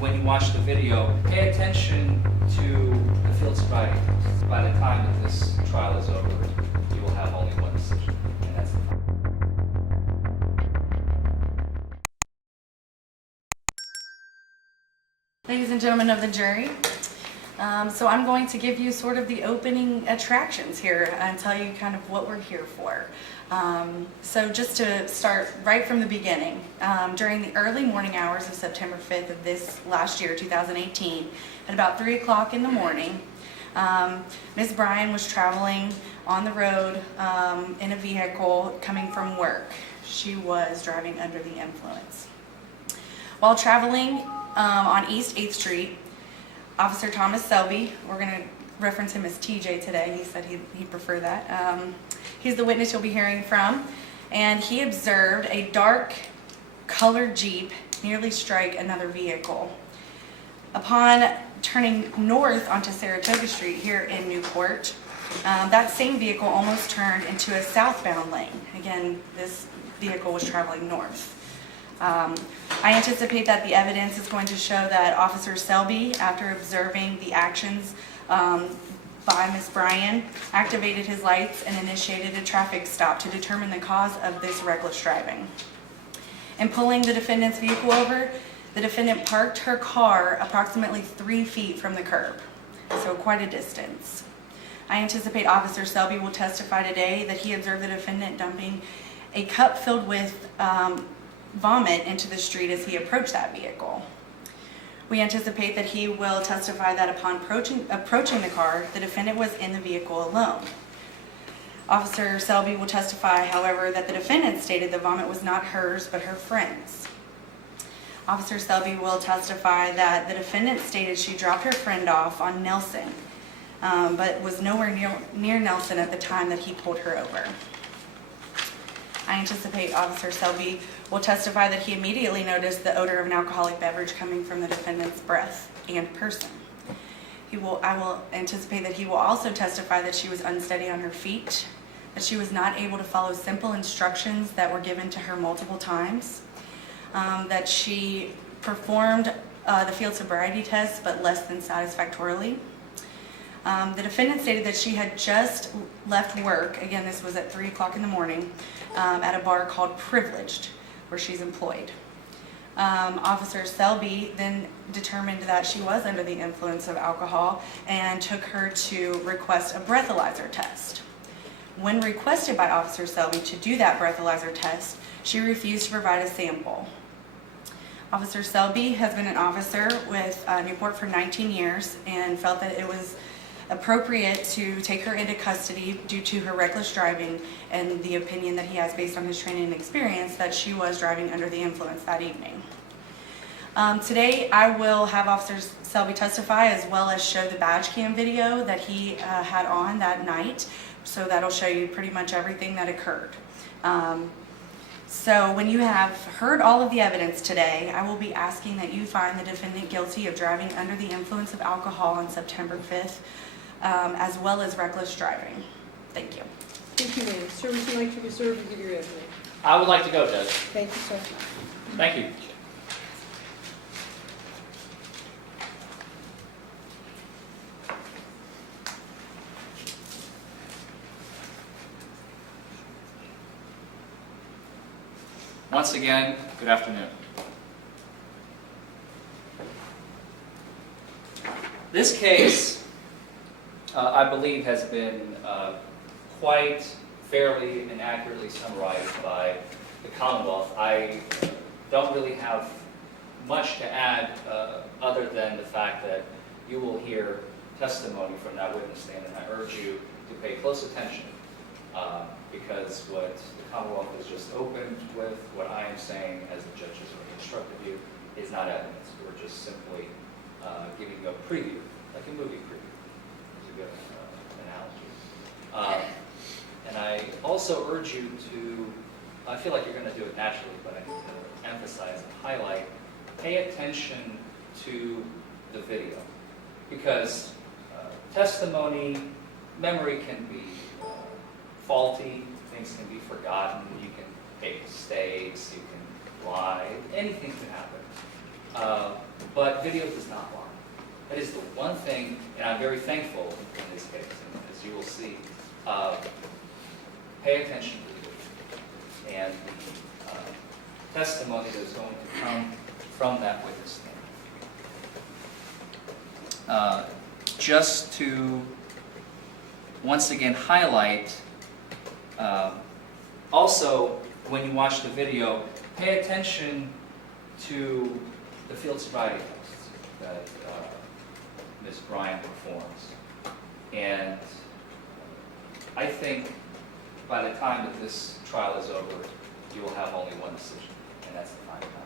when you watch the video, pay attention to the field sobriety test. By the time that this trial is over, you will have only one decision, and that's the final. Ladies and gentlemen of the jury, so I'm going to give you sort of the opening attractions here and tell you kind of what we're here for. So just to start right from the beginning, during the early morning hours of September 5th of this last year, 2018, at about 3 o'clock in the morning, Ms. Bryan was traveling on the road in a vehicle coming from work. She was driving under the influence. While traveling on East 8th Street, Officer Thomas Selby, we're going to reference him as TJ today, he said he'd prefer that. He's the witness you'll be hearing from, and he observed a dark colored Jeep nearly strike another vehicle. Upon turning north onto Saratoga Street here in Newport, that same vehicle almost turned into a southbound lane. Again, this vehicle was traveling north. I anticipate that the evidence is going to show that Officer Selby, after observing the actions by Ms. Bryan, activated his lights and initiated a traffic stop to determine the cause of this reckless driving. In pulling the defendant's vehicle over, the defendant parked her car approximately 3 feet from the curb, so quite a distance. I anticipate Officer Selby will testify today that he observed the defendant dumping a cup filled with vomit into the street as he approached that vehicle. We anticipate that he will testify that upon approaching the car, the defendant was in the vehicle alone. Officer Selby will testify, however, that the defendant stated the vomit was not hers but her friend's. Officer Selby will testify that the defendant stated she dropped her friend off on Nelson, but was nowhere near Nelson at the time that he pulled her over. I anticipate Officer Selby will testify that he immediately noticed the odor of an alcoholic beverage coming from the defendant's breath and person. I will anticipate that he will also testify that she was unsteady on her feet, that she was not able to follow simple instructions that were given to her multiple times, that she performed the field sobriety test but less than satisfactorily. The defendant stated that she had just left work, again this was at 3 o'clock in the morning, at a bar called Privileged, where she's employed. Officer Selby then determined that she was under the influence of alcohol and took her to request a breathalyzer test. When requested by Officer Selby to do that breathalyzer test, she refused to provide a sample. Officer Selby has been an officer with Newport for 19 years and felt that it was appropriate to take her into custody due to her reckless driving and the opinion that he has based on his training and experience that she was driving under the influence that evening. Today I will have Officer Selby testify as well as show the badge cam video that he had on that night, so that'll show you pretty much everything that occurred. So when you have heard all of the evidence today, I will be asking that you find the defendant guilty of driving under the influence of alcohol on September 5th, as well as reckless driving. Thank you. Thank you, ma'am. Sir, would you like to reserve and give your evidence? I would like to go, Judge. Thank you, sir. Thank you. Once again, good afternoon. This case, I believe, has been quite fairly and accurately summarized by the Commonwealth. I don't really have much to add other than the fact that you will hear testimony from that witness stand, and I urge you to pay close attention because what the Commonwealth has just opened with, what I am saying as the judge has already instructed you, is not evidence. We're just simply giving you a preview, like a movie preview. It's a good analogy. And I also urge you to, I feel like you're going to do it naturally, but I need to emphasize and highlight, pay attention to the video. Because testimony, memory can be faulty, things can be forgotten, you can make mistakes, you can lie, anything can happen. But video does not lie. That is the one thing, and I'm very thankful in this case, and as you will see. Pay attention to the video and the testimony that is going to come from that witness stand. Just to once again highlight, also when you watch the video, pay attention to the field sobriety tests that Ms. Bryan performs. And I think by the time that this trial is over, you will have only one decision, and that's the final.